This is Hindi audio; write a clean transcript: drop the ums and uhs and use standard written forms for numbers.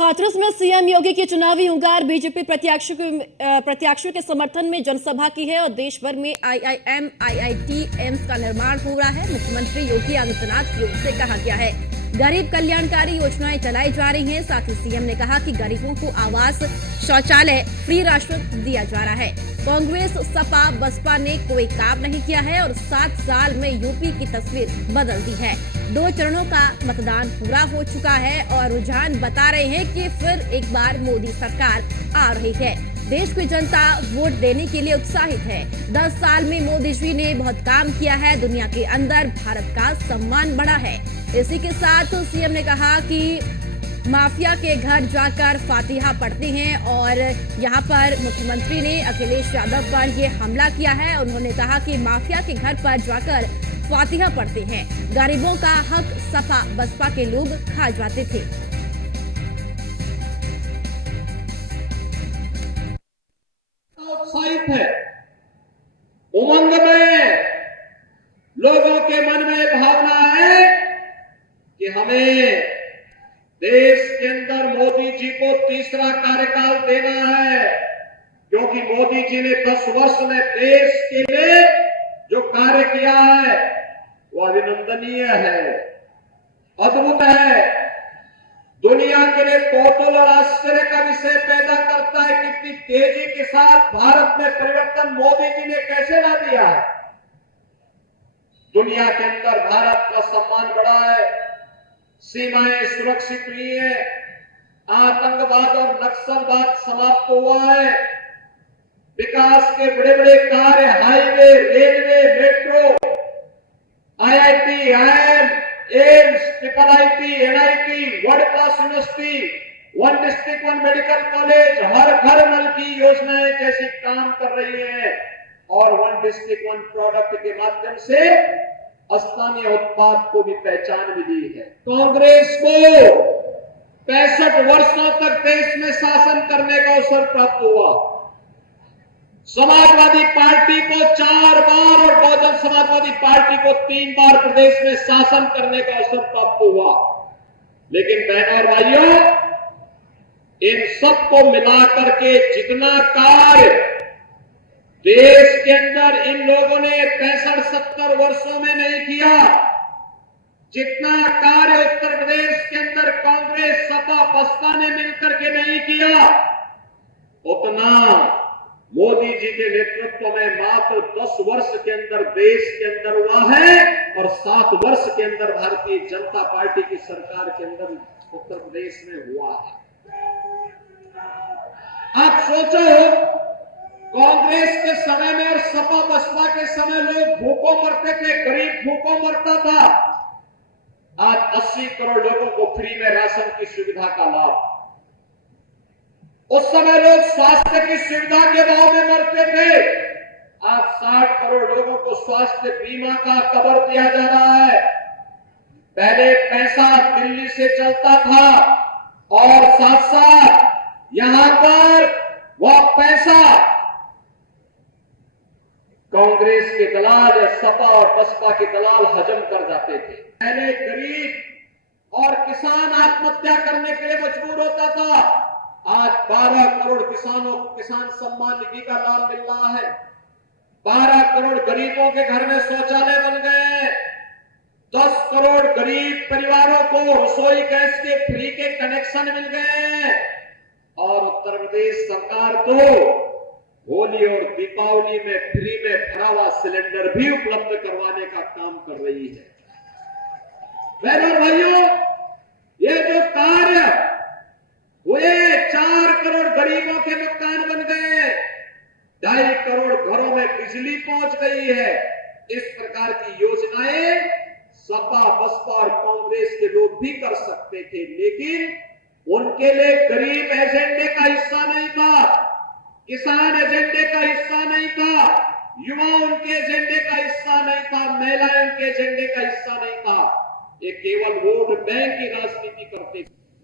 हाथरस में सीएम योगी की चुनावी हुंकार। बीजेपी प्रत्याशियों के समर्थन में जनसभा की है और देश भर में आईआईएम, आईआईटी, एम्स का निर्माण हो रहा है। मुख्यमंत्री योगी आदित्यनाथ की ओर से कहा गया है, गरीब कल्याणकारी योजनाएं चलाई जा रही हैं। साथ ही सीएम ने कहा कि गरीबों को आवास, शौचालय, फ्री राशन दिया जा रहा है। कांग्रेस, सपा, बसपा ने कोई काम नहीं किया है और 7 साल में यूपी की तस्वीर बदल दी है। 2 चरणों का मतदान पूरा हो चुका है और रुझान बता रहे हैं कि फिर एक बार मोदी सरकार आ रही है। देश की जनता वोट देने के लिए उत्साहित है। 10 साल में मोदी जी ने बहुत काम किया है। दुनिया के अंदर भारत का सम्मान बढ़ा है। इसी के साथ सीएम ने कहा कि माफिया के घर जाकर फातिहा पढ़ते हैं और यहां पर मुख्यमंत्री ने अखिलेश यादव पर ये हमला किया है। उन्होंने कहा कि माफिया के घर पर जाकर फातिहा पढ़ते हैं। गरीबों का हक सपा बसपा के लोग खा जाते थे। उत्साहित है, उमंग में लोगों के मन में भावना है कि हमें देश के अंदर मोदी जी को तीसरा कार्यकाल देना है, क्योंकि मोदी जी ने 10 वर्ष में देश के लिए जो कार्य किया है वो अभिनंदनीय है, अद्भुत है। दुनिया के लिए कौतूहल और आश्चर्य का विषय पैदा करता है कि कितनी तेजी के साथ भारत में परिवर्तन मोदी जी ने कैसे ला दिया है। दुनिया के अंदर भारत का सम्मान बढ़ा है, सीमाएं सुरक्षित हुई है, आतंकवाद और नक्सलवाद समाप्त हुआ है, विकास के बड़े बड़े कार्य, highway, railway, metro, IIT, IIM, AIIMS, IIIT, NIT, world class university, 1 district 1 medical college, हर घर नल की योजनाएं जैसी काम कर रही है और 1 डिस्ट्रिक्ट 1 प्रोडक्ट के माध्यम से स्थानीय उत्पाद को भी पहचान मिली है। कांग्रेस को 65 वर्षों तक देश में शासन करने का अवसर प्राप्त हुआ। समाजवादी पार्टी को 4 बार और बहुजन समाजवादी पार्टी को 3 बार प्रदेश में शासन करने का अवसर प्राप्त हुआ। लेकिन बहनों और भाइयों, इन सबको मिलाकर के जितना कार्य देश के अंदर इन लोगों ने 65-70 वर्षों में नहीं किया, जितना कार्य उत्तर प्रदेश के अंदर कांग्रेस, सपा, बसपा ने मिलकर के नहीं किया, उतना मोदी जी के नेतृत्व में मात्र 10 वर्ष के अंदर देश के अंदर हुआ है और 7 वर्ष के अंदर भारतीय जनता पार्टी की सरकार के अंदर उत्तर प्रदेश में हुआ है। आप सोचो, कांग्रेस के समय में और सपा बसपा के समय लोग भूखों मरते थे, गरीब भूखों मरता था। आज 80 करोड़ लोगों को फ्री में राशन की सुविधा का लाभ। उस समय लोग स्वास्थ्य की सुविधा के भाव में मरते थे। आज 60 करोड़ लोगों को स्वास्थ्य बीमा का कवर दिया जा रहा है। पहले पैसा दिल्ली से चलता था और साथ साथ यहां पर वह पैसा कांग्रेस के दलाल या सपा और बसपा के दलाल हजम कर जाते थे। पहले गरीब और किसान आत्महत्या करने के लिए मजबूर होता था। आज 12 करोड़ किसानों को किसान सम्मान निधि का लाभ मिल रहा है। 12 करोड़ गरीबों के घर में शौचालय बन गए। 10 करोड़ गरीब परिवारों को रसोई गैस के फ्री के कनेक्शन मिल गए और उत्तर प्रदेश सरकार तो होली और दीपावली में फ्री में भरा हुआ सिलेंडर भी उपलब्ध करवाने का काम कर रही है। बहनों और भाइयों, ये जो कार्य हुए, 4 करोड़ गरीबों के मकान बन गए, 2.5 करोड़ घरों में बिजली पहुंच गई है। इस प्रकार की योजनाएं सपा, बसपा और कांग्रेस के लोग भी कर सकते थे, लेकिन उनके लिए गरीब एजेंडे का हिस्सा नहीं था, किसान एजेंडे का हिस्सा नहीं था, युवा उनके एजेंडे का हिस्सा नहीं था, महिलाएं उनके एजेंडे का हिस्सा नहीं था। ये केवल वोट बैंक की राजनीति करते थे।